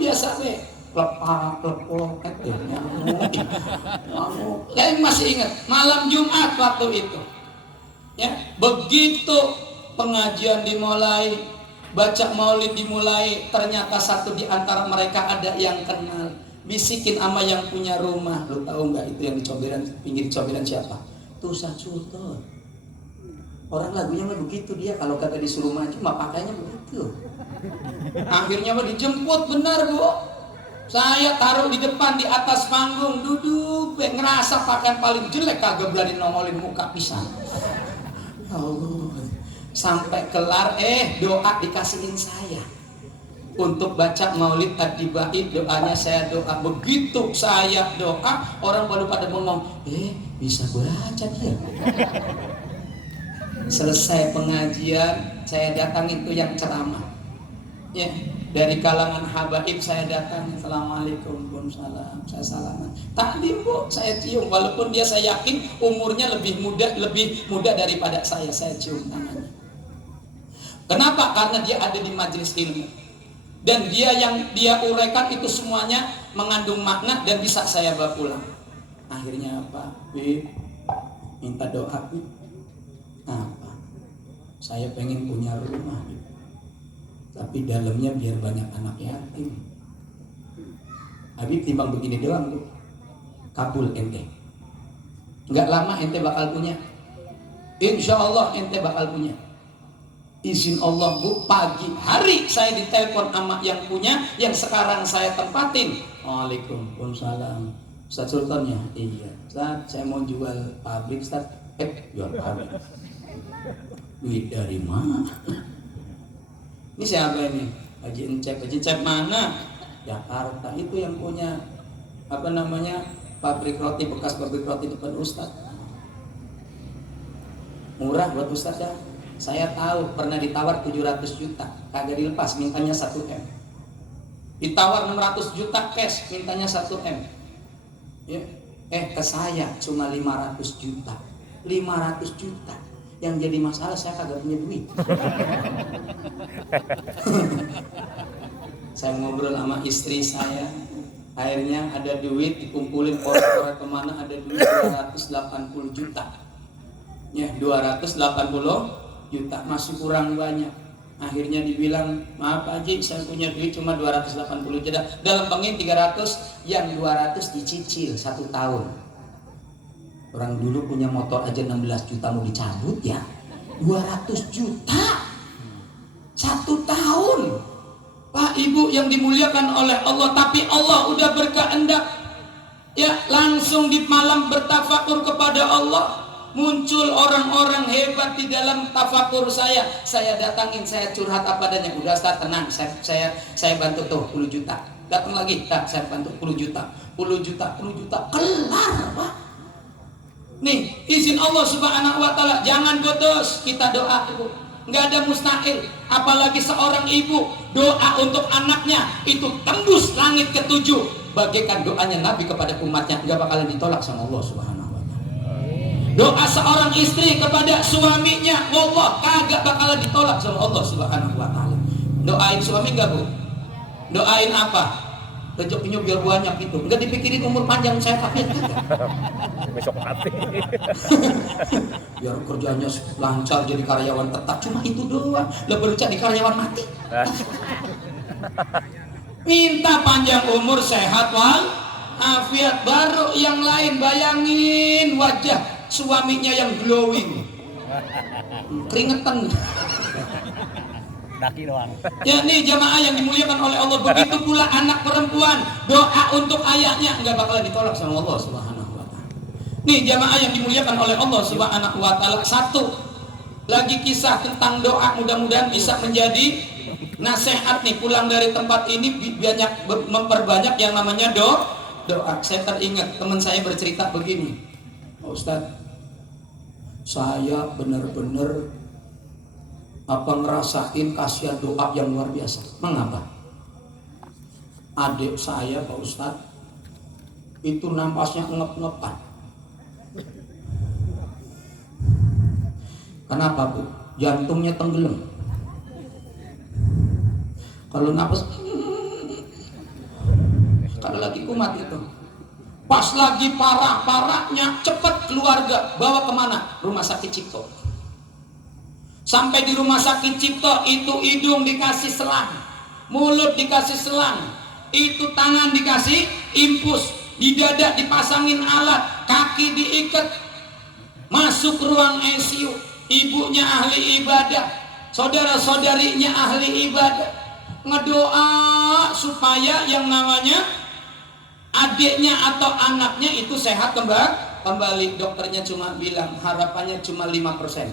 biasa deh. Klepok, saya masih ingat malam Jumat waktu itu. Ya, begitu pengajian dimulai, baca maulid dimulai, ternyata satu di antara mereka ada yang kenal, bisikin ama yang punya rumah. Lu tahu nggak itu yang di coberan, pinggir coberan siapa? Tuh Ustaz Sultan. Orang lagunya mah begitu, dia kalau kagak disuruh maju mah pakainya begitu. Akhirnya mah dijemput, benar Bu. Saya taruh di depan di atas panggung, duduk, ngerasa pakaian paling jelek, kagak berani nongolin muka pisan. Allah. Sampai kelar doa dikasihin saya untuk baca maulid at-tibai. Doanya saya doa, begitu saya doa orang baru pada ngomong bisa baca dia. Selesai pengajian saya datang itu yang ceramah ya, dari kalangan habaib saya datang, assalamualaikum, waalaikumsalam, saya salaman. Takdim Bu, saya cium, walaupun dia saya yakin umurnya lebih muda daripada saya cium tangannya. Kenapa? Karena dia ada di majelis ilmu dan dia yang dia uraikan itu semuanya mengandung makna dan bisa saya bawa pulang. Akhirnya apa? Minta doa. Apa? Saya pengen punya rumah, tapi dalamnya biar banyak anak yatim. Habib timbang begini doang Bu, kabul ente. Nggak lama ente bakal punya. Insya Allah ente bakal punya. Izin Allah Bu, pagi hari saya ditelepon sama yang punya, yang sekarang saya tempatin. Waalaikumsalam. Ustaz Sultan ya? Iya. Ustaz, saya mau jual pabrik Ustaz. Jual pabrik. Duit dari mana? Ini siapa ini? Haji Encep mana? Jakarta. Itu yang punya pabrik roti, bekas pabrik roti depan Ustaz. Murah buat Ustaz ya. Saya tahu pernah ditawar 700 juta, kagak dilepas, mintanya 1 M. Ditawar 600 juta cash, mintanya 1 M. Ya. Ke saya cuma 500 juta. 500 juta. Yang jadi masalah saya kagak punya duit. Saya ngobrol sama istri saya, akhirnya ada duit dikumpulin orang-orang kemana, ada duit 280 juta. Ya, 280 juta masih kurang banyak. Akhirnya dibilang, maaf Haji, saya punya duit cuma 280 juta. Dalam banknya 300, yang 200 dicicil 1 tahun. Orang dulu punya motor aja 16 juta mau dicabut ya. 200 juta 1 tahun. Pak Ibu yang dimuliakan oleh Allah, tapi Allah udah berkehendak ya, langsung di malam bertafakur kepada Allah, muncul orang-orang hebat di dalam tafakur saya datangin, saya curhat apa adanya. Udah Ustaz tenang, saya bantu tuh 10 juta. Datang lagi, saya bantu 10 juta, kelar Pak. Nih, izin Allah Subhanahu wa Ta'ala, jangan putus kita doa Ibu. Nggak ada mustahil, apalagi seorang ibu doa untuk anaknya itu tembus langit ke-7, bagaikan doanya Nabi kepada umatnya, nggak bakalan ditolak sama Allah Subhanahu wa Ta'ala. Doa seorang istri kepada suaminya, Allah kagak bakalan ditolak sama Allah Subhanahu wa Ta'ala. Doain suami nggak Bu? Doain apa? Rezekinya biar banyak gitu. Enggak dipikirin umur panjang saya pakai gitu. Besok mati. Biar kerjanya lancar jadi karyawan tetap, cuma itu doang. Lah baru jadi karyawan mati. Minta panjang umur, sehat wal afiat, baru yang lain. Bayangin wajah suaminya yang glowing. Keringetan. Daki doang. Ya nih jamaah yang dimuliakan oleh Allah, begitu pula anak perempuan doa untuk ayahnya nggak bakalan ditolak sama Allah Subhanahu wa Ta'ala. Nih jamaah yang dimuliakan oleh Allah Subhanahu wa Ta'ala, satu lagi kisah tentang doa, mudah-mudahan bisa menjadi nasihat nih pulang dari tempat ini, banyak memperbanyak yang namanya doa. Saya teringat teman saya bercerita begini, Pak Ustadz, saya benar-benar ngerasain kasihan doa yang luar biasa. Mengapa? Adik saya Pak Ustadz itu nampasnya ngep-ngepan. Kenapa Bu? Jantungnya tenggelam. Kalau napas lagi kumat itu. Pas lagi parah-parahnya, cepat keluarga bawa kemana? Rumah sakit Cipto. Sampai di rumah sakit Cipto, itu hidung dikasih selang, mulut dikasih selang, itu tangan dikasih impus, di dada dipasangin alat, kaki diikat, masuk ruang ICU. Ibunya ahli ibadah, saudara-saudarinya ahli ibadah, ngedoa supaya yang namanya adiknya atau anaknya itu sehat kembali. Dokternya cuma bilang harapannya cuma 5%.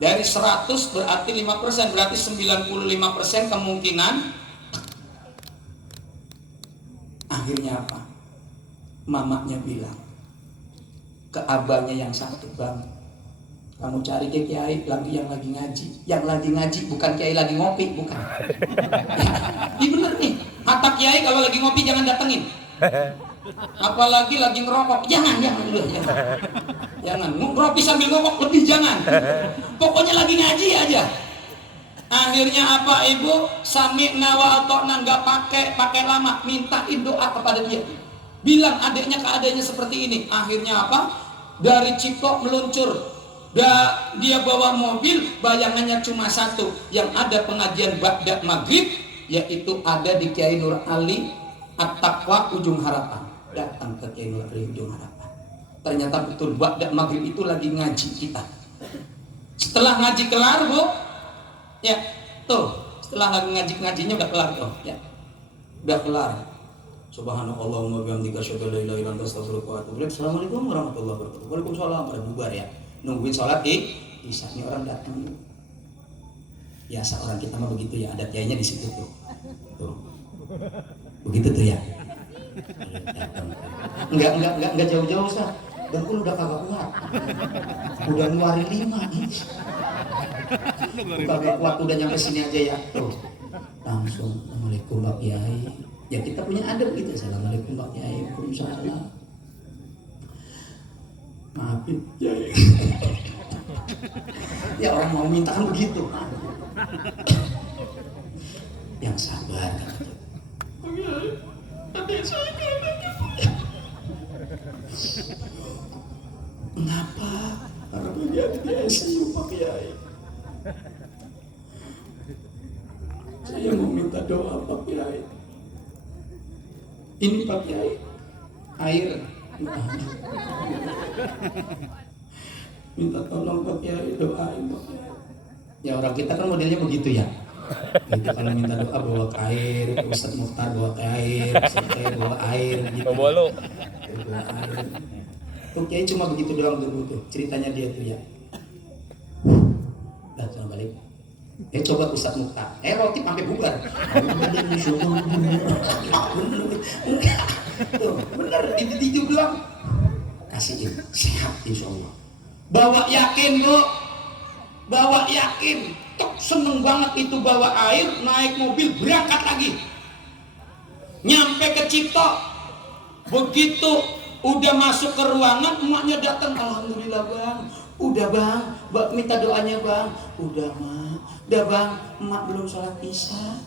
Dari 100 berarti 5%, berarti 95% kemungkinan. Akhirnya apa? Mamanya bilang ke abahnya yang satu, bang, kamu cari ke kiai lagi yang lagi ngaji. Yang lagi ngaji bukan kiai lagi ngopi, bukan. Ini bener nih. Kata kiai kalau lagi ngopi jangan datengin. Apalagi lagi ngerokok, jangan. Jangan. Ngopi sambil ngokok lebih jangan. Pokoknya lagi ngaji aja. Akhirnya apa ibu? Sami'na wa ata'na, nggak pakai lama, mintain doa kepada dia. Bilang adiknya keadaannya seperti ini. Akhirnya apa? Dari Cipto meluncur. Dia bawa mobil, bayangannya cuma satu, yang ada pengajian ba'da maghrib, yaitu ada di Kiai Nur Ali At-Taqwa Ujung Harapan. Datang ke Kiai Nur Ali Ujung Harapan. Ternyata betul ba'da maghrib itu lagi ngaji kita. Setelah ngaji kelar, Bu, ya tuh, setelah lagi ngajinya udah kelar tuh, ya, udah kelar. Subhanallahumma bihamdika asyhadu an la ilaha illa anta astaghfiruka wa atubu ilaik. Assalamualaikum warahmatullahi wabarakatuh. Waalaikumsalam. Pada bubar ya. Nungguin sholat isya, ini orang datang. Biasa orang kita mah begitu ya, ada kiainya di situ tuh. Tuh. Begitu tuh ya. Enggak jauh-jauh Ustaz. Dengkul udah kagak kuat. Udah ngeluarin 5 nih. Kagak kuat, udah nyampe sini aja ya. Tuh. Langsung Assalamualaikum Pak Kiai. Ya kita punya adab gitu. Assalamualaikum Pak Kiai. Waalaikumsalam. Maafin Kiai. Ya orang mau minta kan begitu. Yang sabar kan. Adik saya kenapa? Karena dia di ICU Pak Kiai. Saya mau minta doa Pak Kiai. Ini Pak Kiai, air. Minta tolong Pak Kiai, doain Pak Kiai. Ya orang kita kan modelnya begitu ya. Gitu, kalau minta doa bawa ke air, Ustaz Mukhtar bawa ke air, saya bawa air gitu. Bawa air. Tuh Kiai cuma begitu doang dulu tuh ceritanya dia tuh ya. Dah sana balik. Coba Ustaz Mukhtar. Roti sampai bubar. Tuh, bener itu doang. Kasihin sehat insyaallah. Bawa yakin Bu. Bawa yakin. Tok seneng banget itu bawa air, naik mobil berangkat lagi. Nyampe ke Cipto. Begitu udah masuk ke ruangan, emaknya datang. Alhamdulillah bang, udah bang, minta doanya bang. Udah mak, udah bang, emak belum sholat isya.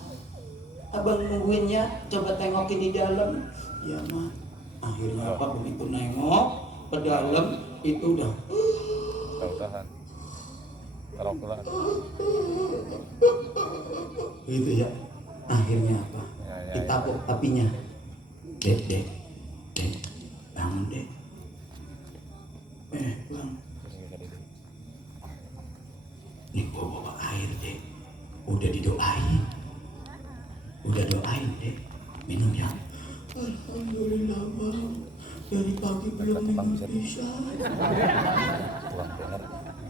Abang nungguinnya, coba tengokin di dalam. Ya mak. Akhirnya apa? Begitu nengok ke dalam itu udah. Tahan. Taruh pelan. Gitu ya. Akhirnya apa? Ditapuk apinya. Dek. Bangun dek. Bang. Nih gua bawa air dek. Udah didoain. Udah doain dek. Minum ya. Alhamdulillah bang. Dari pagi belum minum bisa.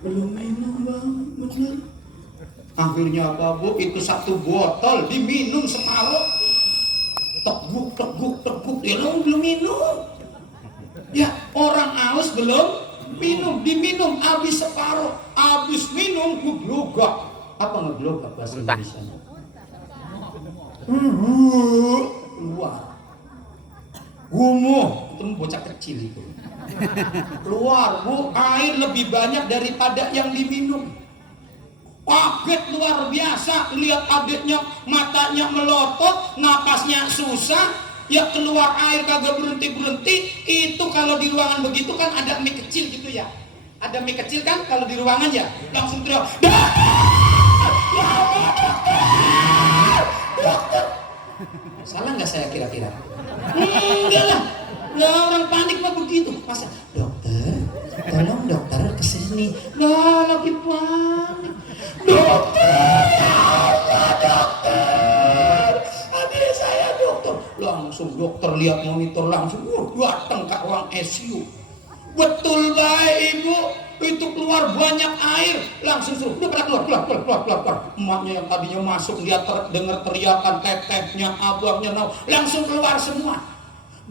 Belum minum bang, bener. Akhirnya apa Bu? Itu satu botol diminum separuh. Teguk. Ya belum minum. Ya orang haus belum minum, diminum habis separuh. Habis minum ngeglogak. Apa ngeglogak bahasa Indonesia? Keluar. Gumuh, itu bocah kecil itu. Keluar Bu, air lebih banyak daripada yang diminum. Kaget luar biasa, lihat adiknya matanya melotot, napasnya susah, ya keluar air kagak berhenti-berhenti. Itu kalau di ruangan begitu kan ada mie kecil gitu ya. Ada mie kecil kan kalau di ruangan ya, langsung teriak, "Dokter! Ya Allah, dokter! Dokter!" Salah nggak saya kira-kira? Enggak lah. Lah orang panik mah begitu. Masa, "Dokter, tolong dokter kesini." Lah lagi panik. "Dokter, ya Allah, dokter. Adik saya dokter." Langsung dokter lihat monitor langsung, datang ke ruang ICU. Betul baik ibu, itu keluar banyak air, langsung suruh, "Udah pada keluar. Emaknya yang tadinya masuk lihat dengar teriakan tetehnya, abangnya, langsung keluar semua.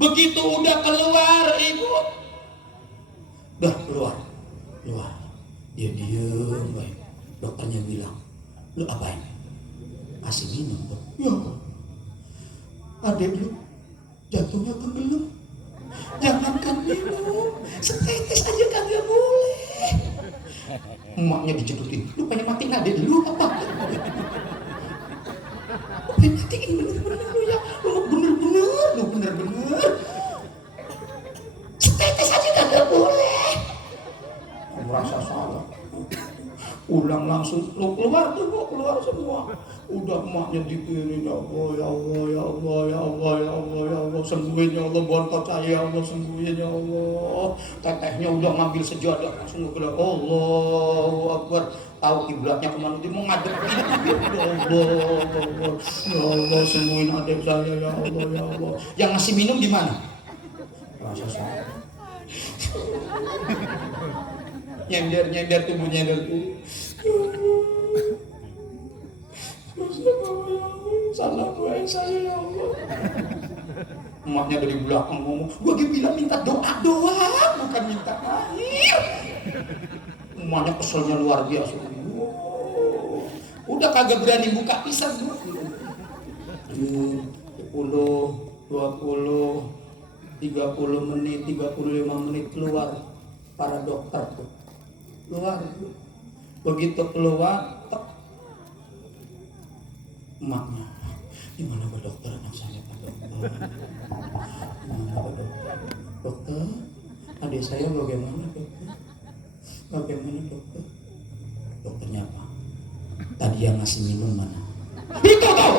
Begitu udah keluar ibu, udah keluar, dia diem baik. Dokternya bilang, "Lu apain?" "Kasih minum dok." "Ya adek lu jatuhnya tenggelam, jangankan minum, setetes aja kagak boleh." Emaknya dicedutin, "Lu pengen matiin adek lu apa? Lu pengen matiin bener-bener lu ya, lu bener-bener setetes aja kagak boleh." Merasa salah, ulang langsung lu keluar tuh, keluar semua. Udah emaknya dipikirin, "Ya Allah, ya Allah, ya Allah, ya Allah, ya Allah, ya Allah, sembuhin ya Allah, bontot saya ya Allah, sembuhin ya Allah." Tetehnya udah ngambil sejadah langsung bilang, "Allahu Akbar." Tahu kiblatnya kemana, dia mau ngadepin. "Ya Allah, ya Allah, sembuhin adik saya ya Allah, ya Allah." Yang ngasih minum di mana? Rasa saya. Nyender tubuhnya tuh. Salah gue saya ya Allah. Emaknya dari belakang ngomong, "Gue bilang minta doa doang, bukan minta air." Emaknya keselnya luar biasa. Udah kagak berani buka pisang bu. 10, 20, 30 menit, 35 menit keluar para dokter tuh. Keluar. Begitu keluar, emaknya, "Gimana Pak Dokter, anak saya Pak Dokter? Gimana Pak Dokter? Dokter, adik saya bagaimana dokter? Bagaimana dokter?" Dokternya apa? "Tadi yang ngasih minum mana?" "Itu tuh.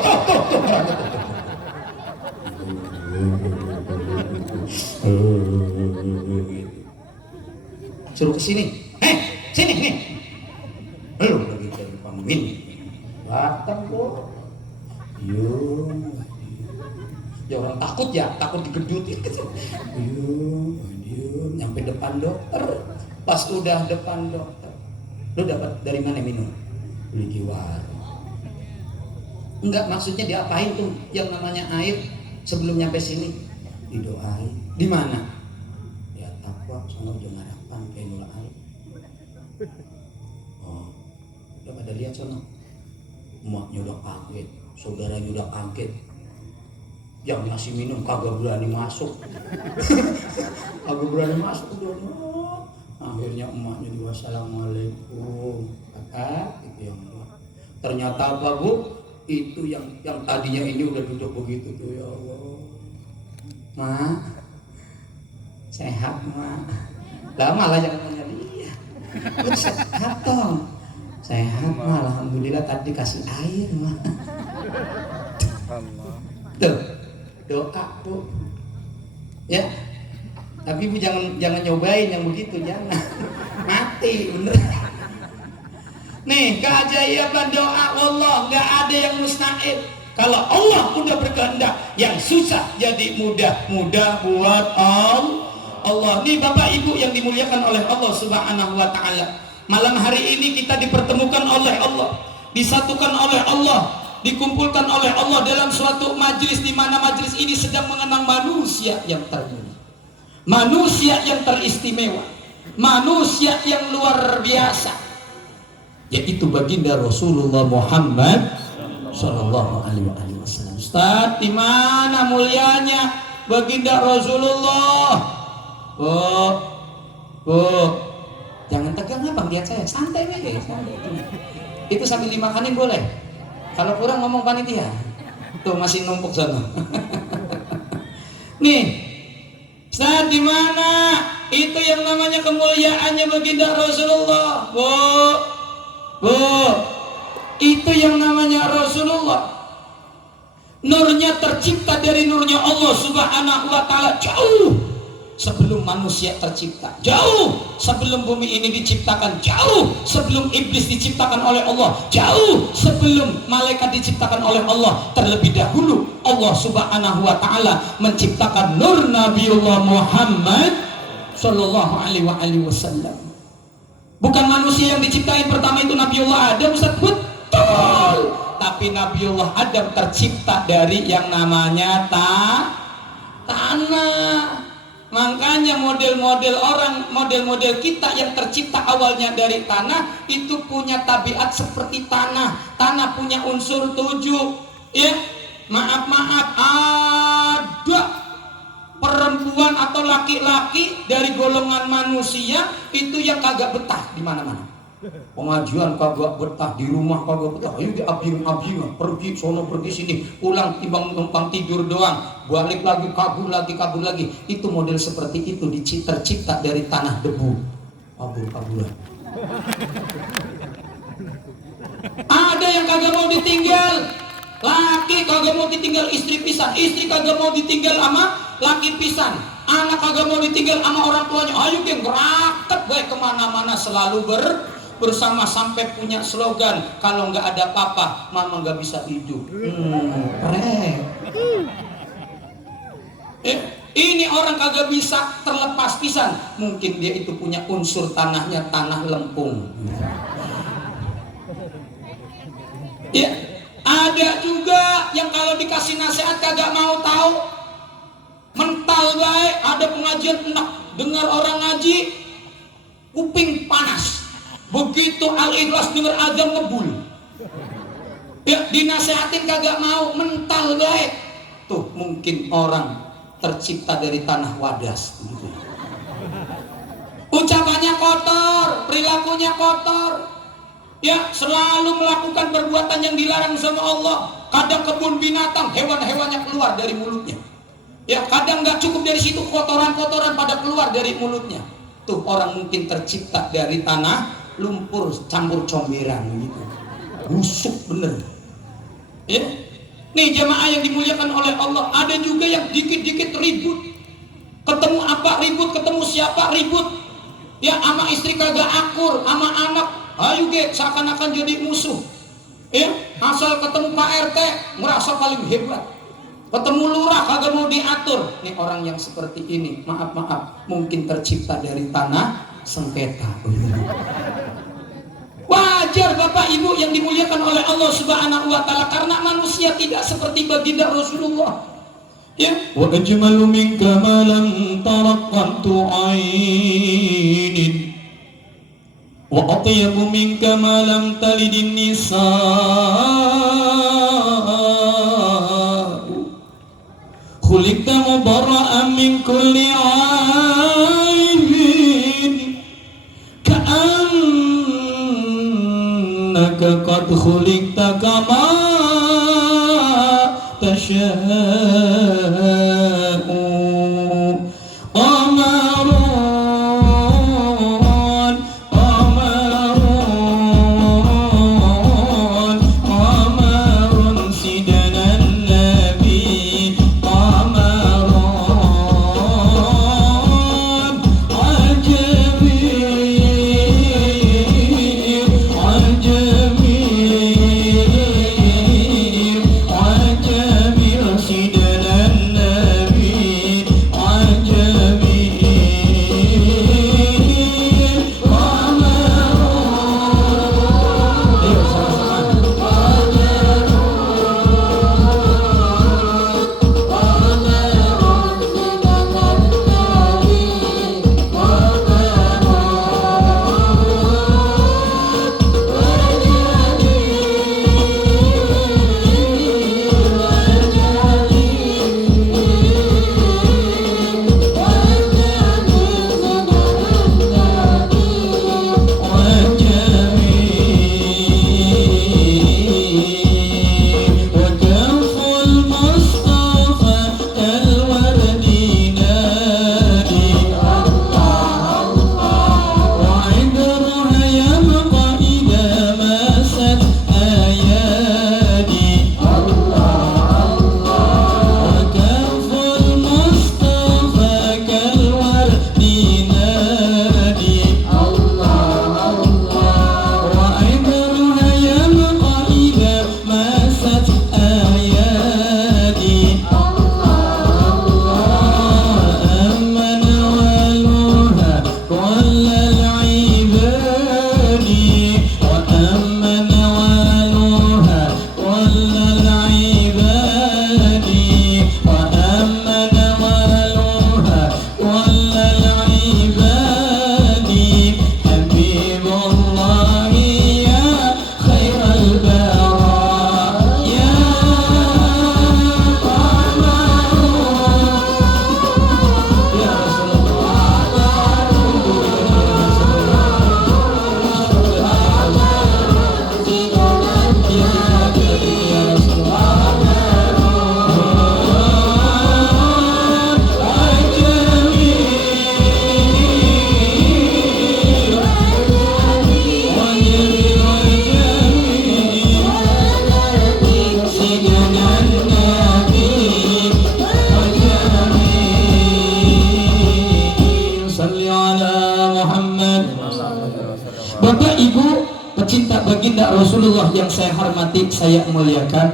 Suruh kesini. Sini nih. Lu lagi jadi pemimpin. Datang kok. Ya orang takut ya, takut digedutin gitu. Nyampe depan dokter. Pas udah depan dokter, "Lu dapat dari mana minum?" "Beli di warung." Enggak, maksudnya diapain tuh yang namanya air sebelum nyampe sini? Didoain. Di mana? Ya takwa sama ujung harapan kayak nula air. Oh, udah pada lihat sono. Emaknya udah kaget, saudaranya udah kaget. Yang ngasih minum kagak berani masuk. Kagak berani masuk udah. Akhirnya emaknya juga, "Assalamualaikum kakak." Itu yang ternyata apa bu? Itu yang tadinya ini udah duduk begitu tuh. "Ya Allah, Ma, sehat Ma." Lah malah jangan tanya dia. "Sehat dong." "Sehat Ma, alhamdulillah, tadi kasih air Ma." Tuh, doa tuh. Ya. Tapi ibu jangan nyobain yang begitu, jangan. Mati bener. Nih, keajaiban doa Allah, nggak ada yang mustahil. Kalau Allah udah berkehendak, yang susah jadi mudah buat Allah. Nih Bapak Ibu yang dimuliakan oleh Allah Subhanahu wa taala. Malam hari ini kita dipertemukan oleh Allah, disatukan oleh Allah, dikumpulkan oleh Allah dalam suatu majelis, di mana majelis ini sedang mengenang manusia yang termulia, manusia yang teristimewa, manusia yang luar biasa, yaitu baginda Rasulullah Muhammad Sallallahu Alaihi Wasallam. Ustaz, di mana mulianya baginda Rasulullah? Bu, jangan tegang abang, lihat saya santai aja. Itu sambil dimakanin boleh. Kalau kurang ngomong panitia. Tuh masih numpuk sana. Nih, saat di mana itu yang namanya kemuliaannya baginda Rasulullah. Bu, itu yang namanya Rasulullah. Nurnya tercipta dari nurnya Allah Subhanahu wa Ta'ala jauh sebelum manusia tercipta, jauh sebelum bumi ini diciptakan, jauh sebelum iblis diciptakan oleh Allah, jauh sebelum malaikat diciptakan oleh Allah. Terlebih dahulu Allah Subhanahu wa Ta'ala menciptakan nur Nabiullah Muhammad Sallallahu alaihi wasallam. Bukan manusia yang diciptain pertama itu Nabiullah Adam, Ustaz. Betul. Tapi Nabiullah Adam tercipta dari yang namanya tanah. Makanya model-model kita yang tercipta awalnya dari tanah itu punya tabiat seperti tanah. Tanah punya unsur 7. Ya, maaf ada perempuan atau laki-laki dari golongan manusia itu yang kagak betah di mana-mana. Pengajian kagak betah, di rumah kagak betah, ayo di abing-abing, pergi sono pergi sini, pulang timbang numpang tidur doang, balik lagi kabur lagi. Itu model seperti itu tercipta dari tanah debu, kabur-kaburan. Ada yang kagak mau ditinggal, laki kagak mau ditinggal istri pisan, istri kagak mau ditinggal sama laki pisan, anak kagak mau ditinggal sama orang tuanya. Ayo geng, raket baik kemana-mana selalu bersama sampai punya slogan, kalau nggak ada papa mama nggak bisa hidup. Keren. Ini orang kagak bisa terlepas pisan. Mungkin dia itu punya unsur tanahnya tanah lempung. Ya, ada juga yang kalau dikasih nasihat kagak mau tahu, mental baik. Ada pengajian enak, dengar orang ngaji kuping panas. Begitu Al-Ikhlas dengar azan ngebul. Ya, dinasehatin kagak mau, mental baik. Tuh mungkin orang tercipta dari tanah wadas gitu. Ucapannya kotor, perilakunya kotor. Ya, selalu melakukan perbuatan yang dilarang sama Allah. Kadang kebun binatang, hewan-hewannya keluar dari mulutnya. Ya, kadang nggak cukup dari situ, kotoran-kotoran pada keluar dari mulutnya. Tuh orang mungkin tercipta dari tanah lumpur campur comberan gitu, busuk bener. Ya, nih jamaah yang dimuliakan oleh Allah, ada juga yang dikit-dikit ribut, ketemu apa ribut, ketemu siapa ribut. Ya, sama istri kagak akur, sama anak, ayo ge seakan-akan jadi musuh. Ya, asal ketemu Pak RT merasa paling hebat, ketemu lurah kagak mau diatur. Nih orang yang seperti ini, maaf mungkin tercipta dari tanah sengketa. Wajar Bapak Ibu yang dimuliakan oleh Allah Subhanahu wa Ta'ala, karena manusia tidak seperti baginda Rasulullah. Ya, wa ajmalu minka ma lam taraqqatu 'ainin wa atyabu minka ma lam talidin nisa khuliqta mubarra'an min kulli 'aibin ka'annaka qad khuliqta kama tasha'u Rasulullah yang saya hormati, saya muliakan,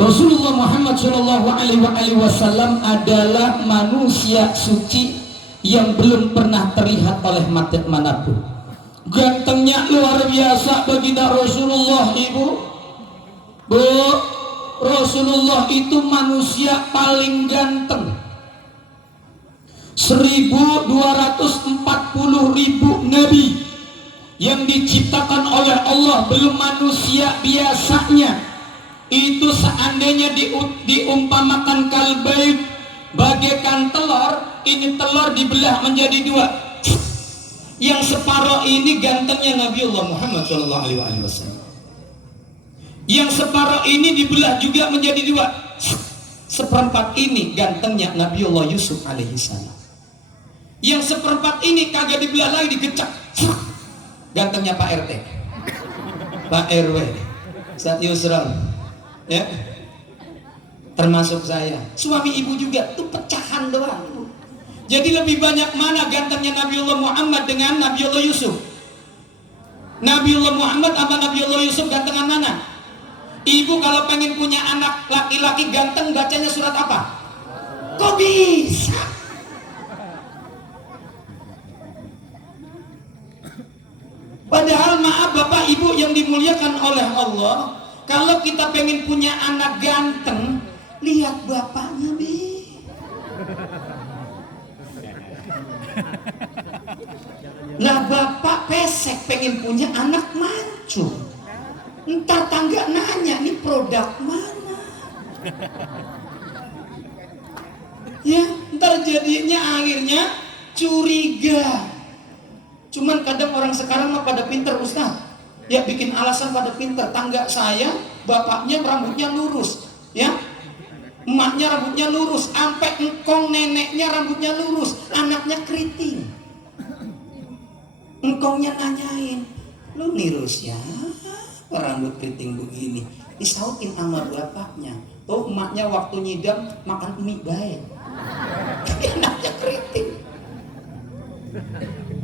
Rasulullah Muhammad Shallallahu Alaihi Wasallam adalah manusia suci yang belum pernah terlihat oleh mata manapun. Gantengnya luar biasa baginda Rasulullah, ibu, bu. Rasulullah itu manusia paling ganteng. 1.240.000 nabi yang diciptakan oleh Allah, belum manusia biasanya. Itu seandainya diumpamakan kalbaik, bagaikan telur, ini telur dibelah menjadi dua. Yang separuh ini gantengnya Nabiullah Muhammad SAW. Yang separuh ini dibelah juga menjadi dua. Seperempat ini gantengnya Nabiullah Yusuf alaihissalam. Yang seperempat ini kagak dibelah lagi, digecak. Gantengnya Pak RT, Pak RW, Ustaz Yusron, ya, termasuk saya. Suami ibu juga tuh pecahan doang. Jadi lebih banyak mana gantengnya Nabiullah Muhammad dengan Nabiullah Yusuf? Nabiullah Muhammad sama Nabiullah Yusuf gantengan mana? Ibu kalau pengen punya anak laki-laki ganteng bacanya surat apa? Kok bisa? Padahal maaf Bapak Ibu yang dimuliakan oleh Allah, kalau kita pengen punya anak ganteng, lihat bapaknya, Bi. Lah bapak pesek pengen punya anak mancung, ntar tangga nanya, nih produk mana? Ya, ntar jadinya akhirnya curiga. Cuman kadang orang sekarang mah pada pinter, Ustaz. Ya bikin alasan pada pinter. Tangga saya, bapaknya rambutnya lurus, ya, emaknya rambutnya lurus, sampai engkong neneknya rambutnya lurus, anaknya keriting. Engkongnya nanyain, lu niru siapa rambut keriting begini? Disautin sama bapaknya. Oh, emaknya waktu nyidam makan mie baik. Tapi anaknya keriting.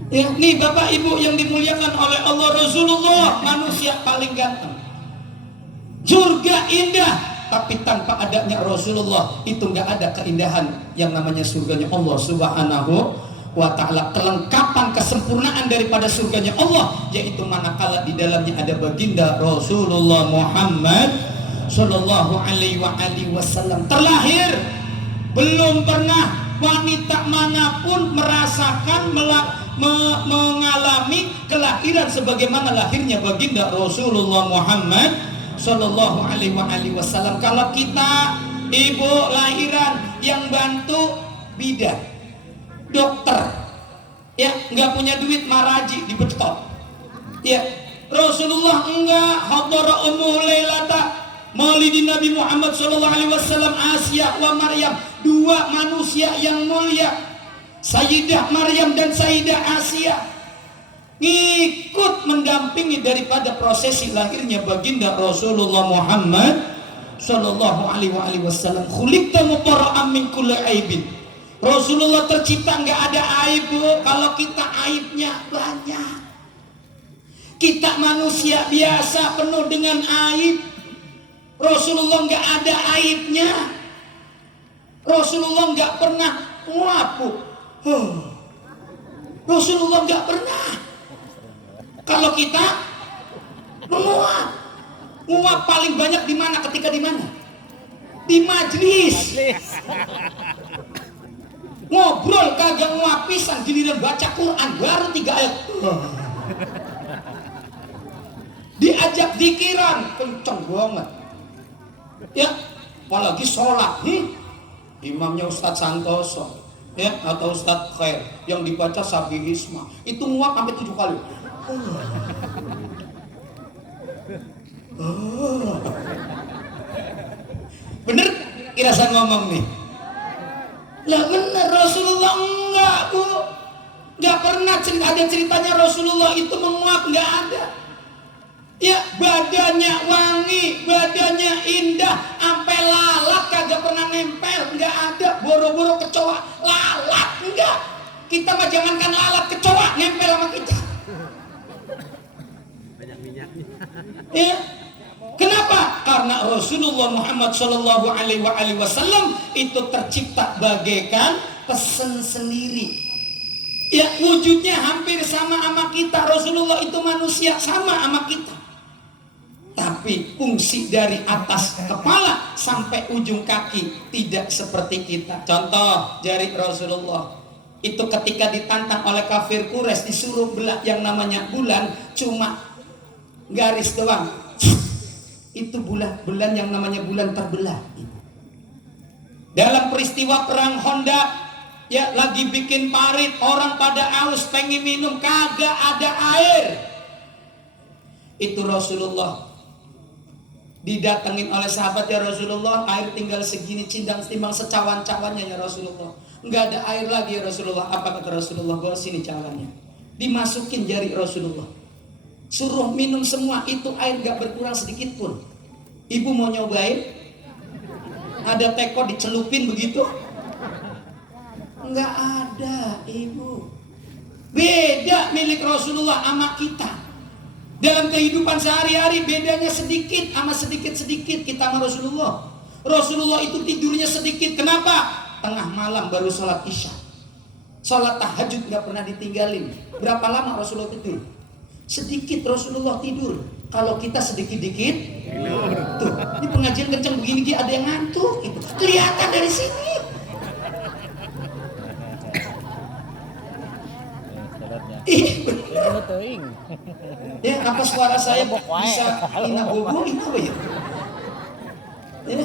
Ya, nih Bapak Ibu yang dimuliakan oleh Allah, Rasulullah manusia paling ganteng. Surga indah, tapi tanpa adanya Rasulullah itu nggak ada keindahan yang namanya surganya Allah Subhanahu wa ta'ala. Kelengkapan kesempurnaan daripada surganya Allah, yaitu manakala di dalamnya ada baginda Rasulullah Muhammad Sallallahu Alaihi Wasallam. Terlahir, belum pernah wanita manapun merasakan mengalami kelahiran sebagaimana lahirnya baginda Rasulullah Muhammad Sallallahu Alaihi Wasallam. Kalau kita ibu lahiran yang bantu bidan, dokter, ya, nggak punya duit maraji dibetot, ya. Rasulullah enggak. Hadara ummu lailata maulidin Nabi Muhammad Sallallahu Alaihi Wasallam, Asia wa Maryam, dua manusia yang mulia, Sayyidah Maryam dan Sayyidah Asia, ngikut mendampingi daripada prosesi lahirnya baginda Rasulullah Muhammad Sallallahu Alaihi Wasallam. Khuliqta mubarra'an min kulli aibin. Rasulullah tercipta nggak ada aib, Bu. Kalau kita aibnya banyak. Kita manusia biasa penuh dengan aib. Rasulullah nggak ada aibnya. Rasulullah nggak pernah ngapu. Rasulullah nggak pernah. Kalau kita menguap, nguap paling banyak di mana? Ketika di mana? Di majlis. Ngobrol kagak nguap pisan, giliran baca Quran baru 3 ayat. Diajak zikiran kenceng banget. Ya, apalagi sholat, imamnya Ustadz Santoso, ya, atau Ustadz Khair yang dibaca Sabi Isma, itu nguap sampai 7 kali. Bener kira saya ngomong nih? Lah bener, Rasulullah enggak, Bu. Enggak pernah ada ceritanya Rasulullah itu menguap, enggak ada. Ya, badannya wangi, badannya indah, sampai lalat kagak pernah nempel, enggak ada. Boro-boro kecoa, lalat enggak. Kita mah jangankan lalat, kecoa nempel sama kita. Banyak minyaknya. Ya. Kenapa? Karena Rasulullah Muhammad Shallallahu Alaihi Wasallam itu tercipta bagaikan pesen sendiri. Ya, wujudnya hampir sama kita. Rasulullah itu manusia sama kita. Tapi fungsi dari atas kepala sampai ujung kaki tidak seperti kita. Contoh jari Rasulullah itu ketika ditantang oleh kafir Quraisy disuruh belah yang namanya bulan, cuma garis doang. Itu bulan yang namanya bulan terbelah. Dalam peristiwa perang Honda, ya lagi bikin parit, orang pada aus pengen minum, kagak ada air. Itu Rasulullah didatengin oleh sahabat, ya Rasulullah, air tinggal segini cindang timbang secawan-cawannya ya Rasulullah. Enggak ada air lagi ya Rasulullah. Apa kata Rasulullah? Bawa sini cawannya. Dimasukin jari Rasulullah. Suruh minum semua, itu air gak berkurang sedikit pun. Ibu mau nyobain? Ada teko dicelupin begitu? Enggak ada, ibu. Beda milik Rasulullah sama kita. Dalam kehidupan sehari-hari bedanya sedikit sama sedikit-sedikit kita sama Rasulullah. Rasulullah itu tidurnya sedikit. Kenapa? Tengah malam baru sholat isya. Sholat tahajud gak pernah ditinggalin. Berapa lama Rasulullah tidur? Sedikit Rasulullah tidur. Kalau kita sedikit-dikit tuh, ini pengajian kencang begini ada yang ngantuk gitu. Kelihatan dari sini. Ih, bener. Ya, apa suara saya bisa ina bobo ini apa ya? Ya.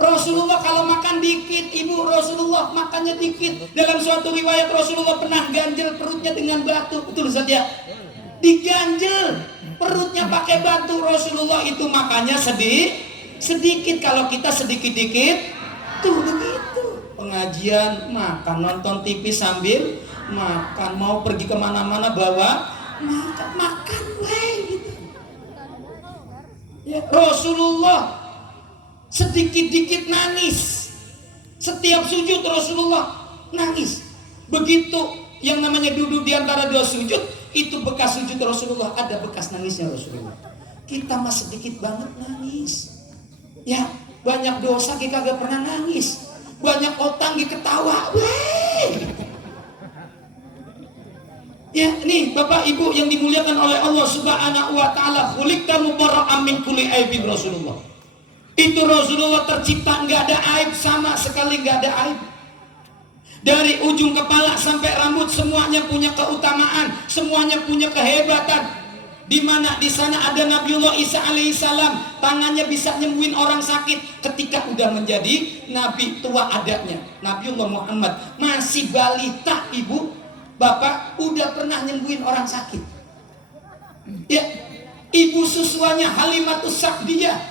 Rasulullah kalau makan dikit, ibu Rasulullah makannya dikit. Dalam suatu riwayat Rasulullah pernah ganjel perutnya dengan batu, betul Ustaz ya? Diganjel perutnya pakai batu. Rasulullah itu makannya sedikit. Kalau kita sedikit-dikit tuh begitu. Pengajian makan, nonton TV sambil makan, mau pergi kemana-mana bawa makan gitu. Ya, Rasulullah sedikit-dikit nangis. Setiap sujud Rasulullah nangis. Begitu yang namanya duduk di antara dua sujud, itu bekas sujud Rasulullah, ada bekas nangisnya Rasulullah. Kita mah sedikit banget nangis. Ya, banyak dosa kita kagak pernah nangis. Banyak otang ketawa. Ya, nih Bapak Ibu yang dimuliakan oleh Allah Subhanahu wa taala, khuliqta mubarra'an min kulli aibin Rasulullah. Itu Rasulullah tercipta enggak ada aib, sama sekali enggak ada aib. Dari ujung kepala sampai rambut semuanya punya keutamaan, semuanya punya kehebatan. Di mana di sana ada Nabiullah Isa alaihissalam, tangannya bisa nyembuhin orang sakit. Ketika udah menjadi nabi tua adanya, Nabiullah Muhammad masih balita, ibu, bapak udah pernah nyembuhin orang sakit. Ya, ibu susuannya Halimatus Sa'diyah,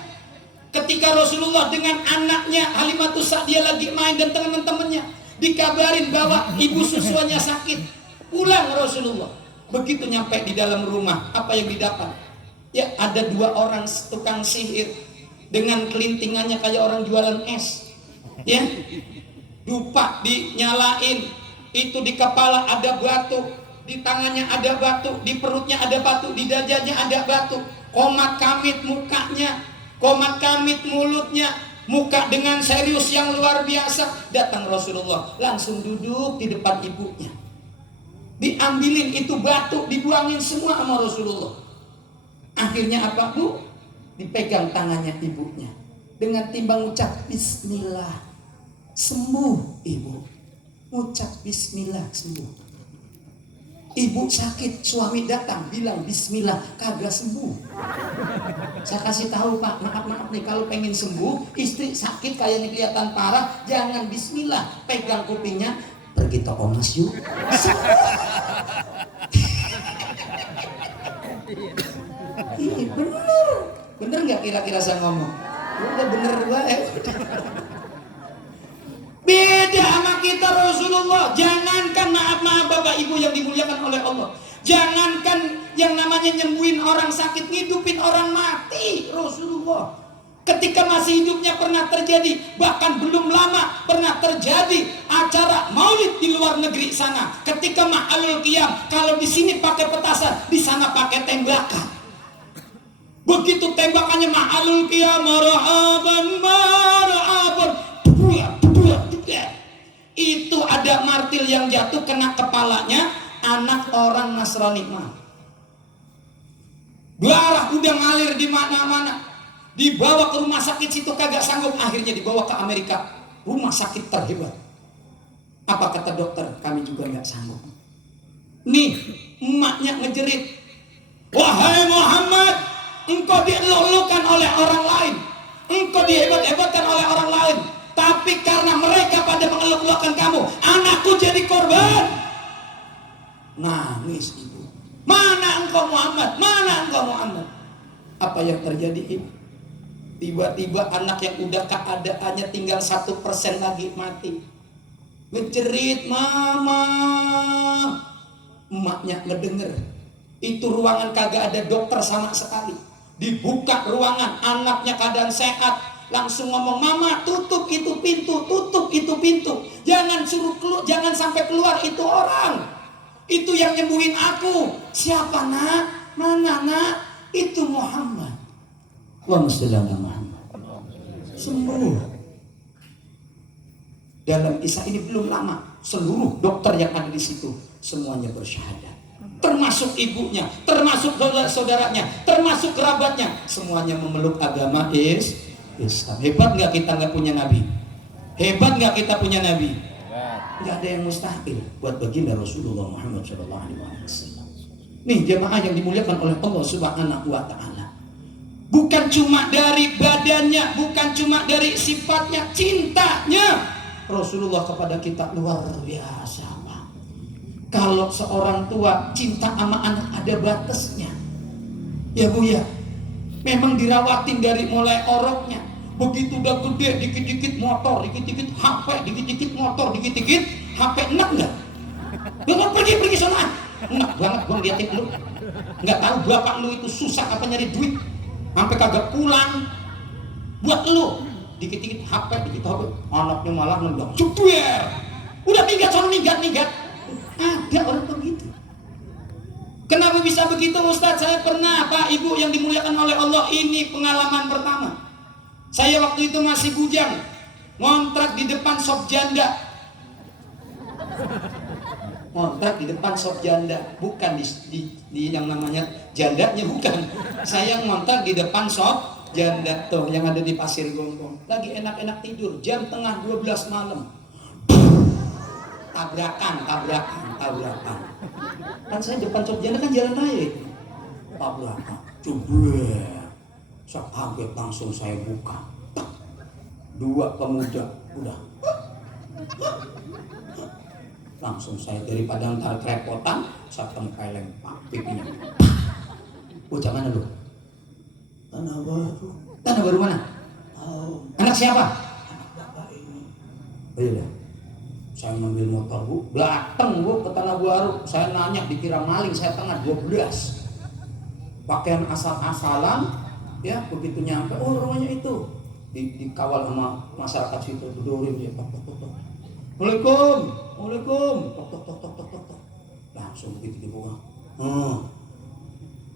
ketika Rasulullah dengan anaknya Halimatus Sa'diyah lagi main dan teman-temannya dikabarin bahwa ibu susuannya sakit, pulang Rasulullah. Begitu nyampe di dalam rumah, apa yang didapat? Ya, ada dua orang tukang sihir dengan kelintingannya kayak orang jualan es. Ya, dupa dinyalain, itu di kepala ada batu, di tangannya ada batu, di perutnya ada batu, di dadanya ada batu. Komat kamit mukanya, komat kamit mulutnya, muka dengan serius yang luar biasa. Datang Rasulullah, langsung duduk di depan ibunya. Diambilin itu batu, dibuangin semua sama Rasulullah. Akhirnya apa, Bu? Dipegang tangannya ibunya. Dengan timbang ucap bismillah, sembuh ibu. Ucap bismillah, sembuh. Ibu sakit, suami datang bilang bismillah, kagak sembuh. Saya kasih tahu Pak, maaf nih, kalau pengen sembuh, istri sakit kayaknya kelihatan parah, jangan bismillah, pegang kupingnya, pergi toko emas yuk. Ih, bener nggak kira-kira saya ngomong? Udah bener banget. Beda sama kita Rasulullah. Jangankan maaf Bapak Ibu yang dimuliakan oleh Allah, jangankan yang namanya nyembuhin orang sakit, ngidupin orang mati. Rasulullah ketika masih hidupnya pernah terjadi, bahkan belum lama pernah terjadi acara maulid di luar negeri sana. Ketika ma'alul qiyam, kalau di sini pakai petasan, di sana pakai tembakan. Begitu tembakannya ma'alul qiyamah marhaban marhaban. Buak. Itu ada martil yang jatuh kena kepalanya anak orang Nasrani mah. Darah udah ngalir di mana-mana. Dibawa ke rumah sakit situ kagak sanggup, akhirnya dibawa ke Amerika, rumah sakit terhebat. Apa kata dokter? Kami juga nggak sanggup. Nih, emaknya ngejerit, wahai Muhammad, engkau dielulukan oleh orang lain, engkau dihebat-hebatkan oleh orang lain, tapi karena mereka pada mengeluk-elukan kamu, anakku jadi korban. Nangis ibu. Mana engkau Muhammad? Mana engkau Muhammad? Apa yang terjadi ibu? Tiba-tiba anak yang udah keadaannya tinggal 1% lagi mati. Ngejerit mama. Emaknya ngedenger. Itu ruangan kagak ada dokter sama sekali. Dibuka ruangan, anaknya keadaan sehat. Langsung ngomong, mama tutup itu pintu, tutup itu pintu. Jangan suruh keluar, jangan sampai keluar itu orang. Itu yang nyembuhin aku. Siapa nak? Mana nak? Itu Muhammad. Allahumma shalli ala Muhammad. Sembuh. Dalam kisah ini belum lama, seluruh dokter yang ada di situ semuanya bersyahadat. Termasuk ibunya, termasuk saudaranya, termasuk kerabatnya, semuanya memeluk agama Islam. Hebat nggak kita nggak punya nabi? Hebat nggak kita punya nabi? Nggak ada yang mustahil buat baginda Rasulullah Muhammad SAW. Nih jemaah yang dimuliakan oleh Allah Subhanahu Wa Taala. Bukan cuma dari badannya, bukan cuma dari sifatnya, cintanya Rasulullah kepada kita luar biasa, Pak. Kalau seorang tua cinta sama anak ada batasnya, ya Bu ya. Memang dirawatin dari mulai oroknya. Begitu udah gede, dikit-dikit motor, dikit-dikit HP, dikit-dikit motor, dikit-dikit HP, enak nggak? Lu pergi sana, enak banget gua ngeliatin lu. Nggak tahu bapak lu itu susah apa nyari duit, sampai kagak pulang buat lu. Dikit-dikit HP, dikit HP, anaknya malah nendang, cukuer. Udah minggat sono minggat. Ada orang begitu. Kenapa bisa begitu Ustaz? Saya pernah, Pak Ibu yang dimuliakan oleh Allah, ini pengalaman pertama. Saya waktu itu masih bujang, ngontrak di depan shop janda. Ngontrak di depan shop janda, bukan di yang namanya jandanya, bukan. Saya ngontrak di depan shop janda tuh yang ada di Pasir Gonggong. Lagi enak-enak tidur, jam tengah 12 malam. Tabrakan. Kan saya depan shop janda kan jalan raya. Tabrakan, coba. Saya kaget, langsung saya buka. Dua pemuda, udah. Langsung saya daripada ntar kerepotan, saya tempeleng pipinya. Bocah mana lu? Tanah baru mana? Oh. Anak siapa? Anak bapak ini. Oh iya. Saya ngambil motor Bu, datang Bu ke Tanah Baru. Saya nanya, dikira maling, saya tengah 12. Pakaian asal-asalan. Ya begitu nyampe, oh rumahnya itu dikawal sama masyarakat situ, dudurin dia, tok. Waalaikumsalam, tok. Langsung begitu dibuka.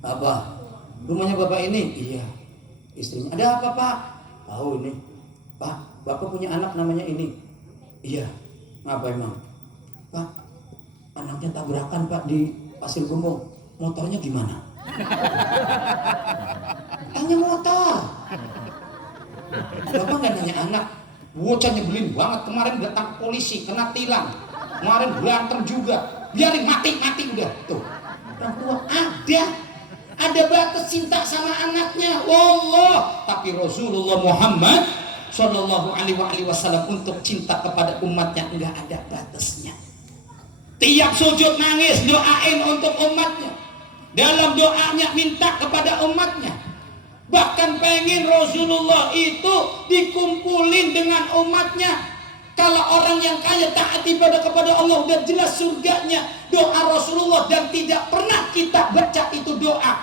Apa? Rumahnya bapak ini? Iya. Istrinya, ada apa Pak? Tahu ini, Pak. Bapak punya anak namanya ini. Iya. Ngapa emang? Pak, anaknya tabrakan Pak di Pasir Gonggong. Motornya gimana? Tanya motor. Bapak nggak nanya anak. Bocah nyebelin banget. Kemarin datang polisi, kena tilang. Kemarin berantem juga. Biarin mati udah. Tuh. Orang tua ada batas cinta sama anaknya. Wallah. Tapi Rasulullah Muhammad Sallallahu Alaihi Wasallam untuk cinta kepada umatnya nggak ada batasnya. Tiap sujud nangis, doain untuk umatnya. Dalam doanya minta kepada umatnya. Bahkan pengen Rasulullah itu dikumpulin dengan umatnya. Kalau orang yang kaya taat ibadah kepada Allah udah jelas surganya. Doa Rasulullah dan tidak pernah kita baca itu doa.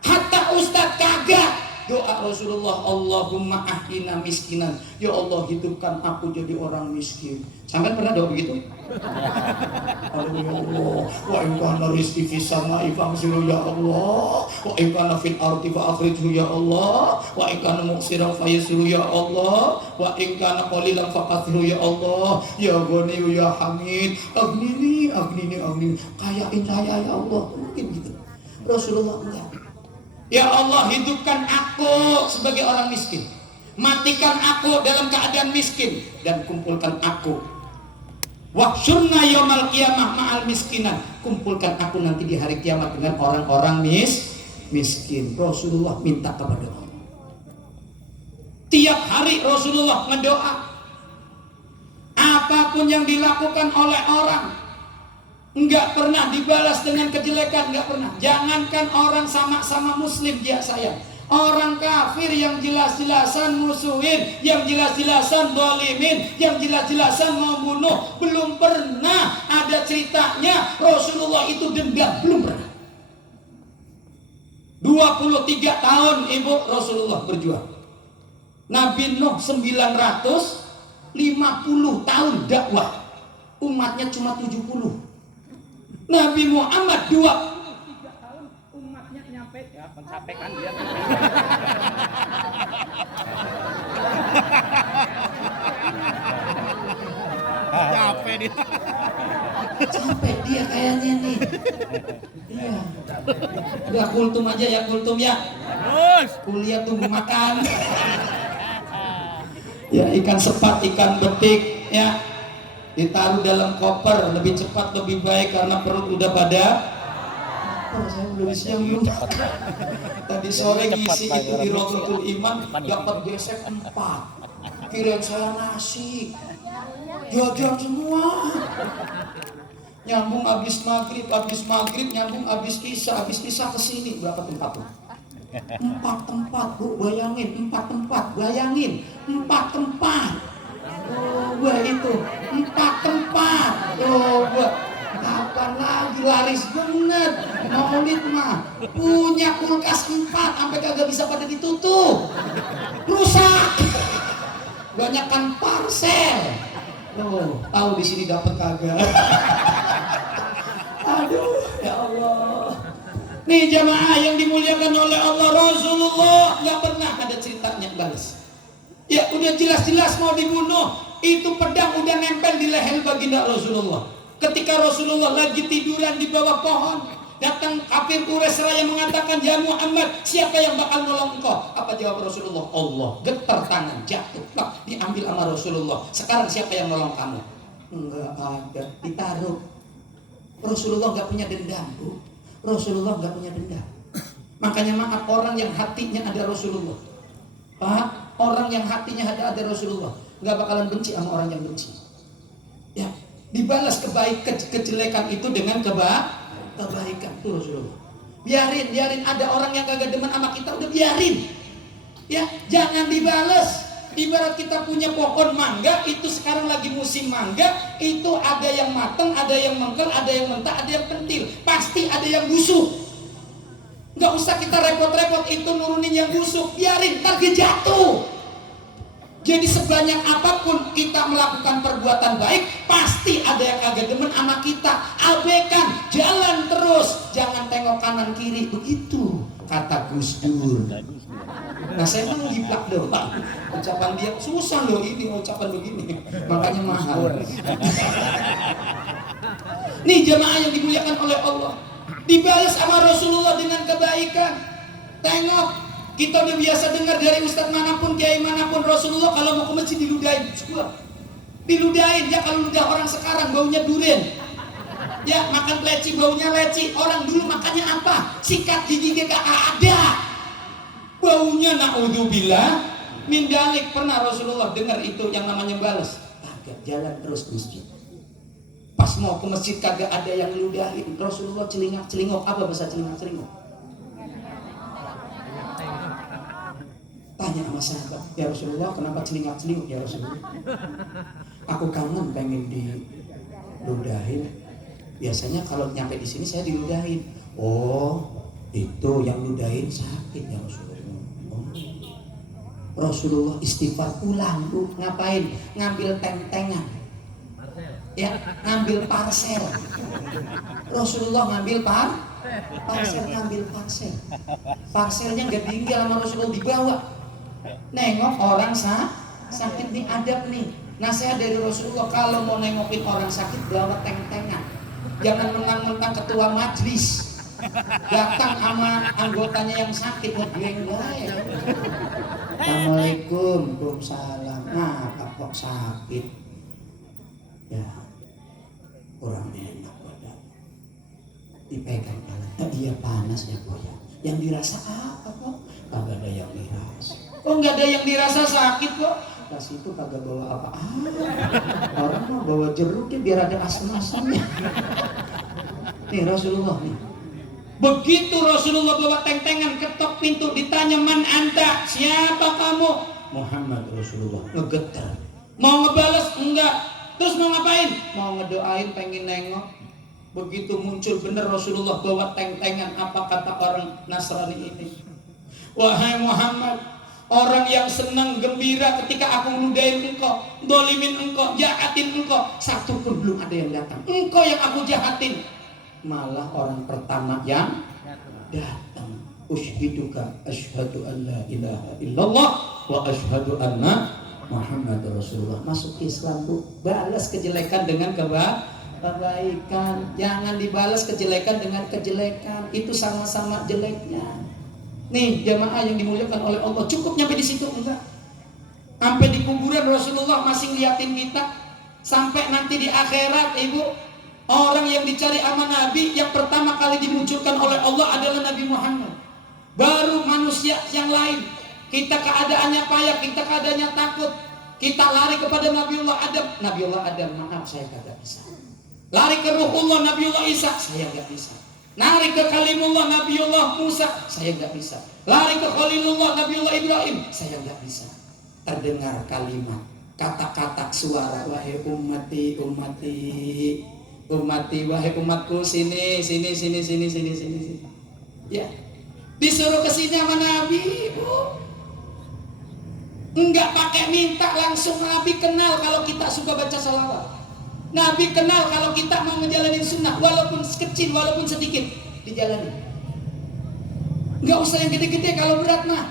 Hatta Ustadz kagak. doa Rasulullah, Allahumma ahyina miskinan, ya Allah hidupkan aku jadi orang miskin. Sampai pernah doa begitu? Aduh ya Allah, wa in kana rizqi fis samai fa'ziru ya Allah, wa in kana fil ardi fa'akhrijhu ya Allah, wa in kana muksiran fayassiru ya Allah, wa in kana qalilan faqathiru ya Allah, ya Ghani ya Hamid, aghnini kayain saya ya Allah. Mungkin gitu. Rasulullah enggak. Ya Allah hidupkan aku sebagai orang miskin, matikan aku dalam keadaan miskin, dan kumpulkan aku wahsyurna yaumal qiyamah ma'al miskinan, kumpulkan aku nanti di hari kiamat dengan orang-orang miskin. Rasulullah minta kepada Allah. Tiap hari Rasulullah mendoa. Apapun yang dilakukan oleh orang enggak pernah dibalas dengan kejelekan, enggak pernah. Jangankan orang sama-sama muslim dia sayang, orang kafir yang jelas-jelasan musuhin, yang jelas-jelasan zalimin, yang jelas-jelasan membunuh, belum pernah ada ceritanya Rasulullah itu dendam, belum pernah. 23 tahun ibu Rasulullah berjuang. Nabi Nuh 950 tahun dakwah, umatnya cuma 70. Nabi Muhammad 23 tahun, umatnya nyampe ya mencapekan dia. Capek dia. Capek dia kayaknya nih. Iya. Udah kultum aja ya, kultum ya. Terus. Kuliah tunggu makan. Ya ikan sepat, ikan betik ya, ditaruh dalam koper, lebih cepat lebih baik karena perut udah pada. Oh, saya belum siang belum. Tadi sore ngisi itu di Rotul Iman dapat gesek 4. Kirain saya nasi, jajan semua. Nyambung habis maghrib nyambung habis isya ke sini. Berapa tempat tuh? 4 tempat bu, bayangin 4 tempat, bayangin 4 tempat. Oh gua itu 4 tempat. Oh gua kapan lagi laris bener Maulid mah, punya kulkas 4 sampai kagak bisa pada ditutup, rusak, banyakan parcel. Oh tahu di sini dapat kagak. Aduh ya Allah. Nih jamaah yang dimuliakan oleh Allah, Rasulullah nggak pernah ada ceritanya balas. Ya udah jelas-jelas mau dibunuh, itu pedang udah nempel di leher baginda Rasulullah. Ketika Rasulullah lagi tiduran di bawah pohon, datang kafir Quraisy seraya mengatakan, ya Muhammad, siapa yang bakal nolong engkau? Apa jawab Rasulullah? Allah. Getar tangan, jatuh, diambil sama Rasulullah. Sekarang siapa yang nolong kamu? Enggak ada, ditaruh. Rasulullah nggak punya dendam, bu. Rasulullah nggak punya dendam. Makanya maaf, orang yang hatinya ada Rasulullah, Pak, orang yang hatinya ada Rasulullah nggak bakalan benci sama orang yang benci. Ya, dibalas kejelekan itu dengan kebaikan itu Rasulullah. Biarin ada orang yang kagak demen sama kita, udah biarin. Ya, jangan dibalas. Ibarat kita punya pohon mangga, itu sekarang lagi musim mangga, itu ada yang matang, ada yang mengkel, ada yang mentah, ada yang pentil, pasti ada yang busuk. Nggak usah kita repot-repot itu nurunin yang busuk, biarin, ntar dia jatuh. Jadi sebanyak apapun kita melakukan perbuatan baik, pasti ada yang kagak demen sama kita. Abaikan, jalan terus, jangan tengok kanan kiri, begitu kata Gus Dur. Nah saya emang jiplak doang, ucapan dia susah loh, ini ucapan begini, makanya mahal. Nih jemaah yang dimuliakan oleh Allah, dibalas sama Rasulullah dengan kebaikan. Tengok, kita udah biasa dengar dari ustadz manapun, kiai manapun, Rasulullah kalau mau ke masjid diludahin, diludahin ya. Kalau ludah orang sekarang baunya durian, ya makan leci baunya leci. Orang dulu makannya apa? Sikat gigi gak ada, baunya naudzubillah min dalik. Pernah Rasulullah dengar itu yang namanya balas? Kagak, jalan terus ke masjid. Pas mau ke masjid kagak ada yang ludahin, Rasulullah celingak-celingok. Apa bahasa celingak-celingok? Tanya sama sahabat, ya Rasulullah kenapa celingak-celingok ya Rasulullah? Aku kangen pengen diludahin. Biasanya kalau nyampe di sini saya diludahin. Oh itu yang ludahin sakit ya Rasulullah. Oh Rasulullah istighfar pulang bu, ngapain? Ngambil tentengan, ya ngambil parcel. Rasulullah ngambil parcel. Parcelnya nggak tinggal sama Rasulullah, dibawa. Nengok orang sakit nih, adab nih. Nasihat dari Rasulullah, kalau mau nengokin orang sakit bawa tentengan. Jangan mentang-mentang ketua majelis datang sama anggotanya yang sakit ngedeng ya. Assalamualaikum, waalaikumsalam. Apa kok sakit? Ya kurang enak badan. Dipegang tangan. Iya panas ya bu ya. Yang dirasa apa kok? Kagak ada yang dirasa. Kok nggak ada yang dirasa sakit kok? Pas itu kagak bawa apa-apa. Orang mau bawa jeruk ya biar ada asam-asamnya. Nih Rasulullah nih. Begitu Rasulullah bawa tentengan, ketok pintu, ditanya man anta, siapa kamu? Muhammad. Rasulullah ngegetar. Mau ngebales? Enggak. Terus mau ngapain? Mau ngedoain, pengen nengok. Begitu muncul bener Rasulullah bawa tentengan, apa kata orang Nasrani ini? Wahai Muhammad, orang yang senang gembira ketika aku nudain engkau, dolimin engkau, jahatin engkau, satu pun belum ada yang datang. Engkau yang aku jahatin. Malah orang pertama yang datang. Ushiduka asyhadu an la ilaha illallah wa asyhadu anna Muhammad Rasulullah. Masuk Islam bu, balas kejelekan dengan kebaikan. Jangan dibalas kejelekan dengan kejelekan. Itu sama-sama jeleknya. Nih jamaah yang dimuliakan oleh Allah, cukup nyampe di situ enggak? Sampai di kuburan Rasulullah masih ngeliatin kita. Sampai nanti di akhirat ibu, orang yang dicari sama Nabi yang pertama kali dimunculkan oleh Allah adalah Nabi Muhammad. Baru manusia yang lain. Kita keadaannya payah, kita keadaannya takut. Kita lari kepada Nabiullah Adam. Nabiullah Adam, maaf saya kagak bisa. Lari ke Ruhullah Nabiullah Isa, saya nggak bisa. Lari ke Kalimullah Nabiullah Musa, saya nggak bisa. Lari ke Khalilullah Nabiullah Ibrahim, saya nggak bisa. Terdengar kalimat, kata-kata suara, wahai ummati, wahai umatku, sini. Ya, disuruh ke sini sama Nabi, Bu. Enggak pakai minta, langsung Nabi kenal kalau kita suka baca salawat. Nabi kenal kalau kita mau ngejalanin sunnah, walaupun kecil, walaupun sedikit, dijalani. Enggak usah yang gede-gede kalau berat mah.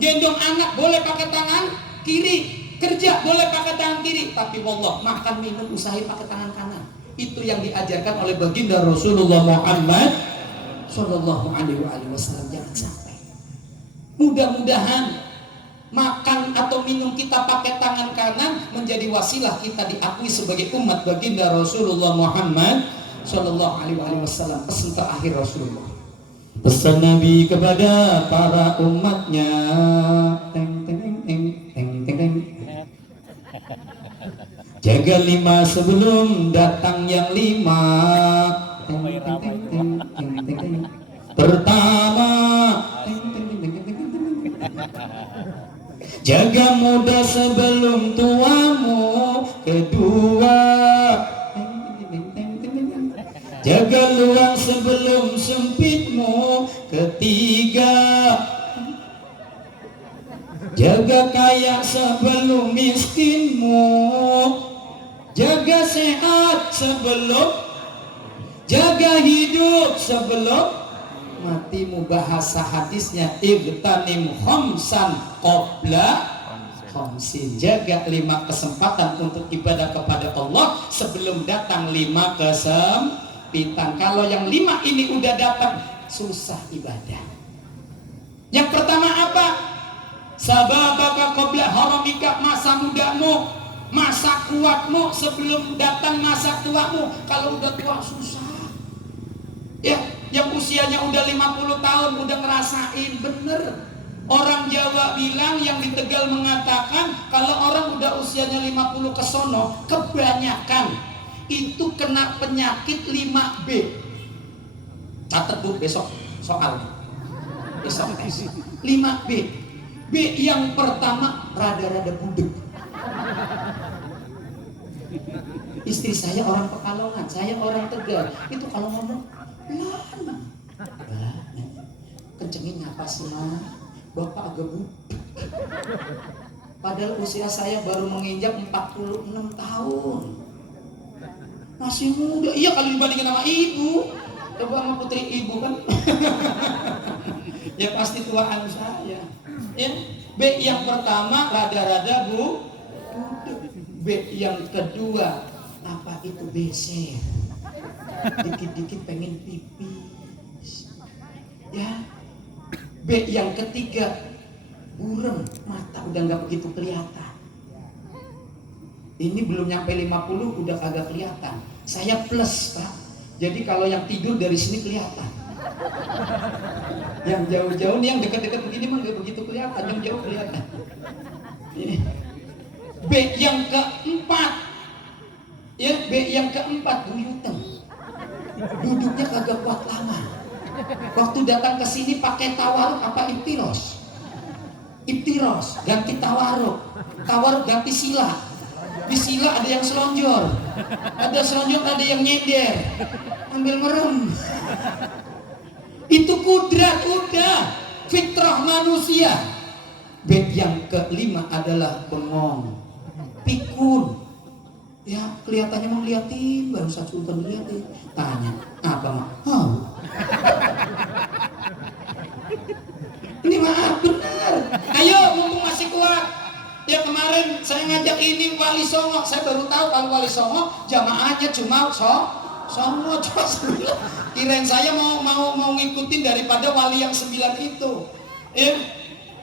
Gendong anak boleh pakai tangan kiri, kerja boleh pakai tangan kiri, tapi wallah makan minum usahain pakai tangan kanan. Itu yang diajarkan oleh baginda Rasulullah Muhammad Sallallahu Alaihi Wasallam. Jangan sampai. Mudah-mudahan makan atau minum kita pakai tangan kanan menjadi wasilah kita diakui sebagai umat baginda Rasulullah Muhammad Sallallahu Alaihi Wasallam. Pesan terakhir Rasulullah, pesan Nabi kepada para umatnya, jaga 5 sebelum datang yang 5. Pertama, jaga muda sebelum tuamu. Kedua, jaga luang sebelum sempitmu. Ketiga, jaga kaya sebelum miskinmu. Jaga sehat sebelum, jaga hidup sebelum matimu. Bahasa hadisnya, igtanim khamsan qabla khamsin. Jaga 5 kesempatan untuk ibadah kepada Allah sebelum datang 5 kesempitan. Kalau yang 5 ini udah datang, susah ibadah. Yang pertama apa? Sababaka qabla haramika, masa mudamu, masa kuatmu sebelum datang masa tuamu. Kalau udah tua susah. Ya, yang usianya udah 50 tahun udah ngerasain bener. Orang Jawa bilang, yang di Tegal mengatakan kalau orang udah usianya 50 ke sono, kebanyakan itu kena penyakit 5B. Catat Bu, besok soal. Besok tes. 5B. B yang pertama, rada-rada budek. Istri saya orang Pekalongan, saya orang Tegal. Itu kalau ngomong lama, kencengin napas lah. Bapak agak budek. Padahal usia saya baru menginjak 46 tahun. Masih muda. Iya kalau dibandingin sama ibu. Coba sama putri ibu kan. Ya pasti tuaan saya. Ya. B yang pertama rada-rada bu. B yang kedua apa itu beser. Dikit-dikit pengen pipis. Ya. B yang ketiga burem, mata udah nggak begitu kelihatan. Ini belum nyampe 50 udah kagak kelihatan. Saya plus, Pak. Jadi kalau yang tidur dari sini kelihatan. Yang jauh-jauh nih, yang dekat-dekat begini mah nggak begitu kelihatan, yang jauh kelihatan. Ini. B yang keempat, ya B yang keempat buyutan. Duduknya kagak kuat lama. Waktu datang ke sini pakai tawaruk apa iptiros? Iptiros ganti tawaruk, tawaruk ganti sila. Di sila ada yang selonjor, ada selonjor, ada yang nyender, ambil merem. Itu kudrat, udah fitrah manusia. B yang kelima adalah bengong, pikun. Ya kelihatannya mau liatin, baru Ustaz Sultan liatin. Tanya, apa mak? Ini maaf benar. Ayo mumpung masih kuat. Ya kemarin saya ngajak ini Wali Songo, saya baru tahu kalau Wali Songo jamaahnya cuma Songo. Kirain saya mau ngikutin daripada wali yang 9 itu. Ya,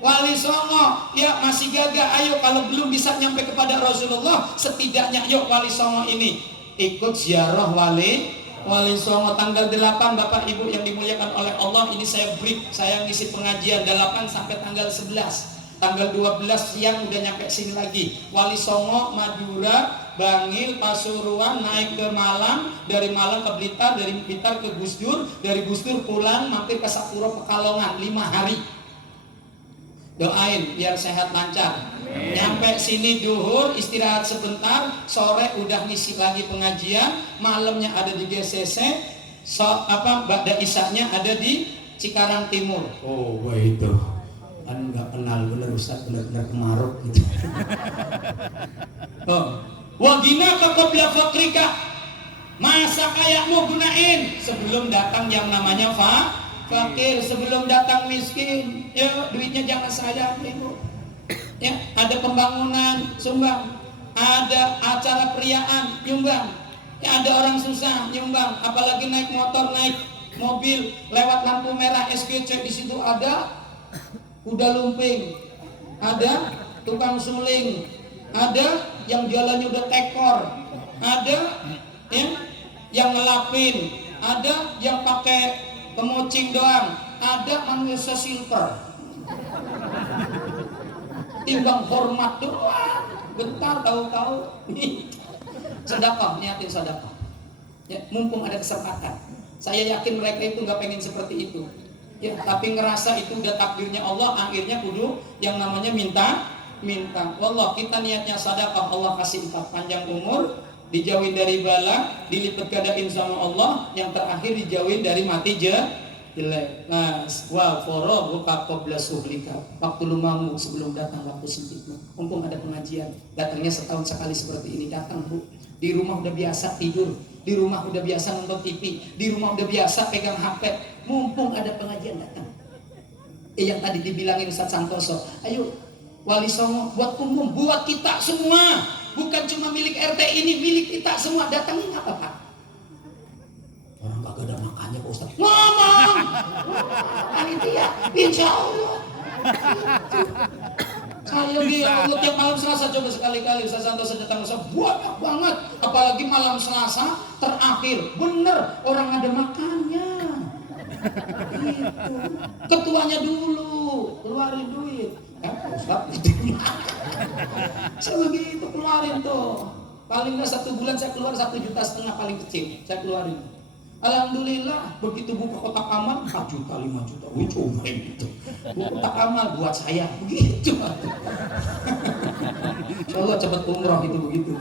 Wali Songo, ya masih gagah. Ayo kalau belum bisa nyampe kepada Rasulullah, setidaknya yuk Wali Songo ini ikut ziarah Wali Songo tanggal 8 Bapak Ibu yang dimuliakan oleh Allah. Ini saya break, saya ngisi pengajian 8 sampai tanggal 11. Tanggal 12 siang udah nyampe sini lagi. Wali Songo, Madura, Bangil, Pasuruan, naik ke Malang, dari Malang ke Blitar, dari Blitar ke Gus Dur, dari Gus Dur pulang mampir ke Sapuro Pekalongan 5 hari. Doain biar sehat lancar. Nyampe sini duhur, istirahat sebentar, sore udah ngisi lagi pengajian, malamnya ada di GCC, Ba'da Isya-nya ada di Cikarang Timur. Oh, itu. Kan nggak kenal bener Ustaz, bener-bener kemaruk gitu. Oh, wagina qabla fakrika, masa kayamu gunain sebelum datang yang namanya fakir, sebelum datang miskin. Ya duitnya jangan sayang ibu. Ya ada pembangunan sumbang, ada acara periaan nyumbang, ya ada orang susah nyumbang, apalagi naik motor naik mobil lewat lampu merah SGC di situ ada kuda lumping, ada tukang suling, ada yang jalannya udah tekor, ada yang ngelapin, ada yang pakai pemocing doang, ada manusia silver. Timbang hormat doang, bentar tahu-tahu sedekah, niatin sedekah. Ya, mumpung ada kesempatan. Saya yakin mereka itu nggak pengen seperti itu. Ya, tapi ngerasa itu udah takdirnya Allah, akhirnya kudu yang namanya minta. Wallah, kita niatnya sedekah, Allah kasih kita panjang umur, dijauhin dari bala, dilipat gandain sama Allah, yang terakhir dijauhin dari mati jelek. Nah, wa farahu qabla suhlika. Waktu lu mamuk sebelum datang waktu sempitmu. Mumpung ada pengajian, datangnya setahun sekali seperti ini, datang Bu. Di rumah udah biasa tidur, di rumah udah biasa nonton TV, di rumah udah biasa pegang HP. Mumpung ada pengajian datang. Yang tadi dibilangin Ustaz Santoso, ayo Wali Songo buat umum, buat kita semua, bukan cuma milik RT ini, milik kita semua. Datangin apa Pak? Orang kagak ada makannya Pak Ustaz. Ngomong, panitia, insya Allah. Saya Allah tiap malam Selasa coba sekali-kali Ustaz Santoso datang banyak banget, apalagi malam Selasa terakhir. Bener, orang ada makannya. Gitu. Ketuanya dulu keluarin duit. Ustaz saya begitu keluarin tuh. Paling nggak 1 bulan saya keluar 1,5 juta paling kecil. Saya keluarin. Alhamdulillah begitu buka kotak amal 4 juta 5 juta. Wih coba gitu. Buka kotak amal buat saya begitu. Insyaallah cepat umroh itu begitu.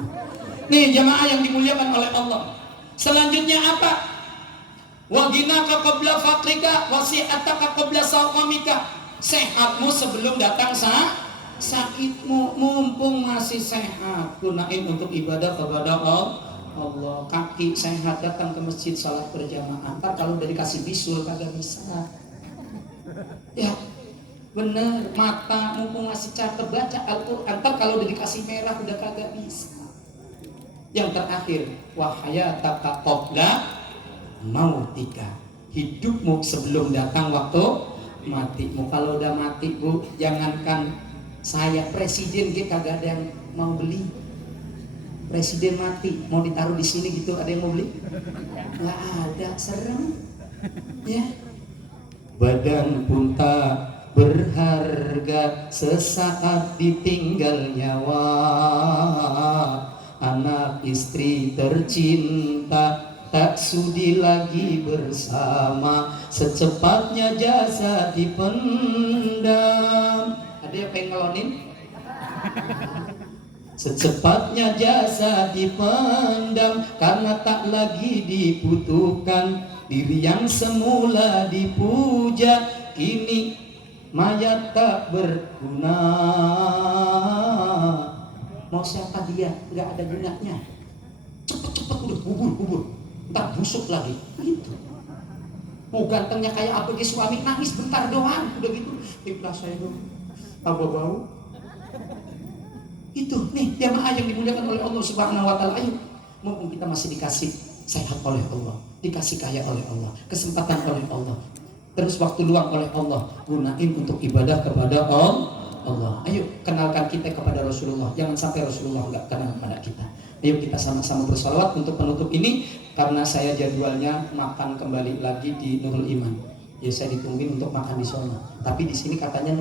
Nih jamaah yang dimuliakan oleh Allah. Selanjutnya apa? Waginaka qabla fakrika wasi'ataka qabla sawamika. Sehatmu sebelum datang sakitmu mumpung masih sehat, gunain untuk ibadah kepada Allah. Kaki sehat, datang ke masjid salat berjamaah. Ntar kalau udah dikasih bisul kagak bisa. Ya bener, mata mumpung masih cakep baca Al-Quran. Ntar kalau udah dikasih merah udah kagak bisa. Yang terakhir, wahayataka qabla mautika, hidupmu sebelum datang waktu matimu. Kalau udah mati bu, jangankan saya presiden kita kagak ada yang mau beli. Presiden mati mau ditaruh di sini gitu, ada yang mau beli? Nggak ada, serem ya. Badan pun tak berharga sesaat ditinggal nyawa. Anak istri tercinta tak sudi lagi bersama, secepatnya jasa dipendam. Ada yang pengen ngelonin? Secepatnya jasa dipendam karena tak lagi dibutuhkan. Diri yang semula dipuja kini mayat tak berguna. Mau siapa dia? Nggak ada gunanya. Cepet-cepet udah kubur. Ntar busuk lagi. Gitu. Mau gantengnya kayak apa dia suami, nangis bentar doang. Udah gitu. Ikhlas saya dong. Apa bau? Itu nih jamaah yang dimuliakan oleh Allah Subhanahu wa taala. Ayo, mumpung kita masih dikasih sehat oleh Allah, dikasih kaya oleh Allah, kesempatan oleh Allah, terus waktu luang oleh Allah, gunain untuk ibadah kepada Allah. Ayo kenalkan kita kepada Rasulullah. Jangan sampai Rasulullah enggak kenal kepada kita. Ayo kita sama-sama bersalawat untuk penutup ini, karena saya jadwalnya makan kembali lagi di Nurul Iman. Ya saya ditungguin untuk makan di sana. Tapi di sini katanya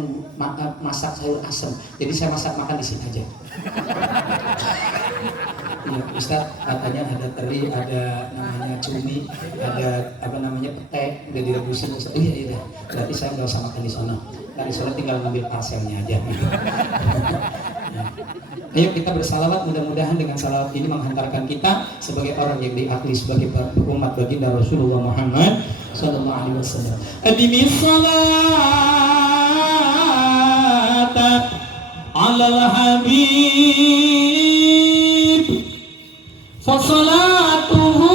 masak sayur asem. Jadi saya masak makan di sini aja. Ya, Ustaz katanya ada teri, ada namanya cumi, ada apa namanya pete, udah direbusin. Oh iya. Berarti saya nggak usah makan di sana. Dari sana tinggal ngambil parselnya aja. Ayo kita bersalawat, mudah-mudahan dengan salawat ini menghantarkan kita sebagai orang yang diakui sebagai umat baginda Rasulullah Muhammad sallallahu alaihi wasallam. Adimi salata alal habib fa salatuhu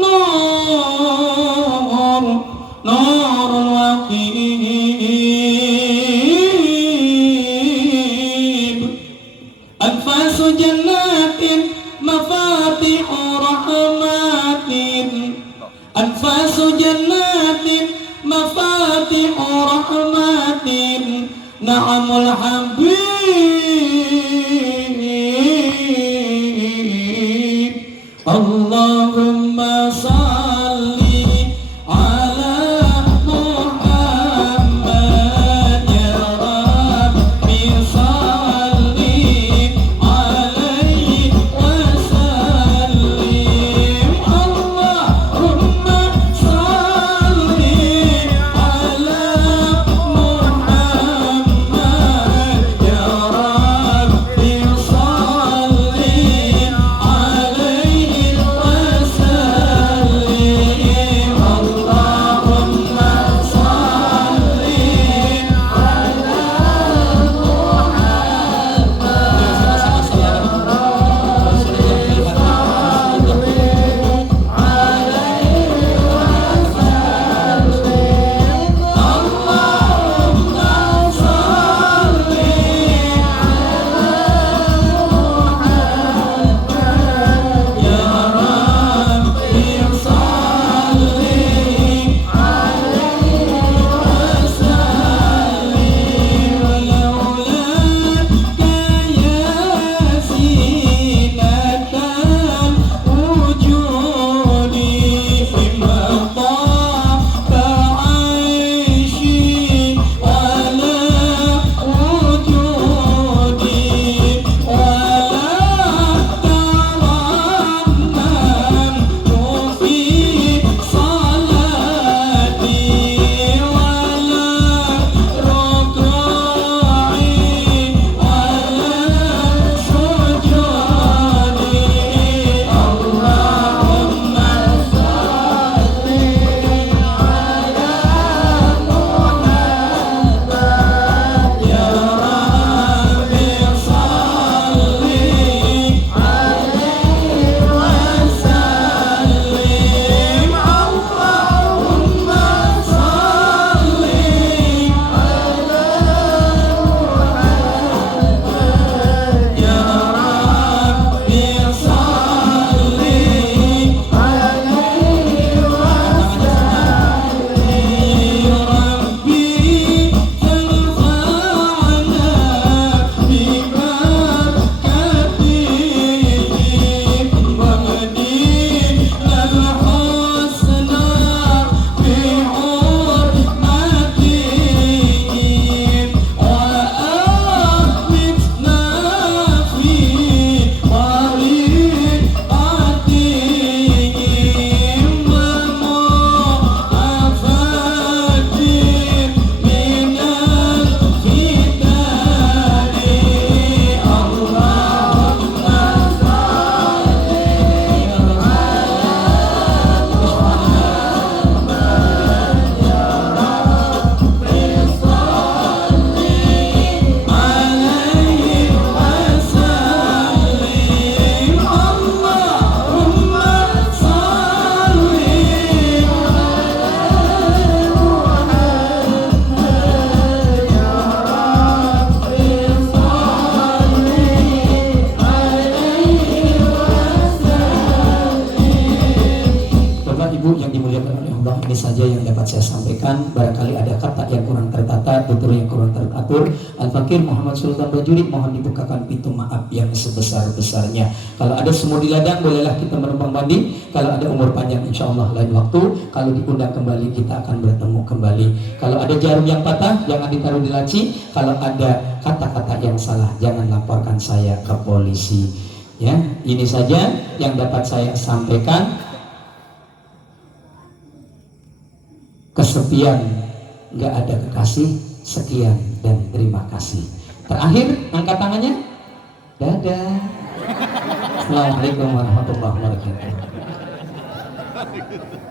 nurul waqib anfasu jannatin mafatihu rahmatin anfasu jannatin mafatihu rahmatin na'amul habib Allahumma salli ala Muhammad ya Rabbi salli alaihi wasallim Allahumma salli ala Muhammad ya Rabbi salli alaihi wasallim ini saja yang dapat saya sampaikan. Barangkali ada kata yang kurang tertata, tutur yang kurang teratur. Al-Fakir Muhammad Sultan Bajuri mohon dibukakan pintu maaf yang sebesar-besarnya. Kalau ada semua di ladang, bolehlah kita menumpang mandi. Kalau ada umur panjang, insya Allah lain waktu. Kalau diundang kembali, kita akan bertemu kembali. Kalau ada jarum yang patah, jangan ditaruh di laci. Kalau ada kata-kata yang salah, jangan laporkan saya ke polisi. Ya, ini saja yang dapat saya sampaikan. Kesepian, nggak ada kekasih. Sekian dan terima kasih. Terakhir, angkat tangannya. Dadah. Assalamualaikum warahmatullahi wabarakatuh.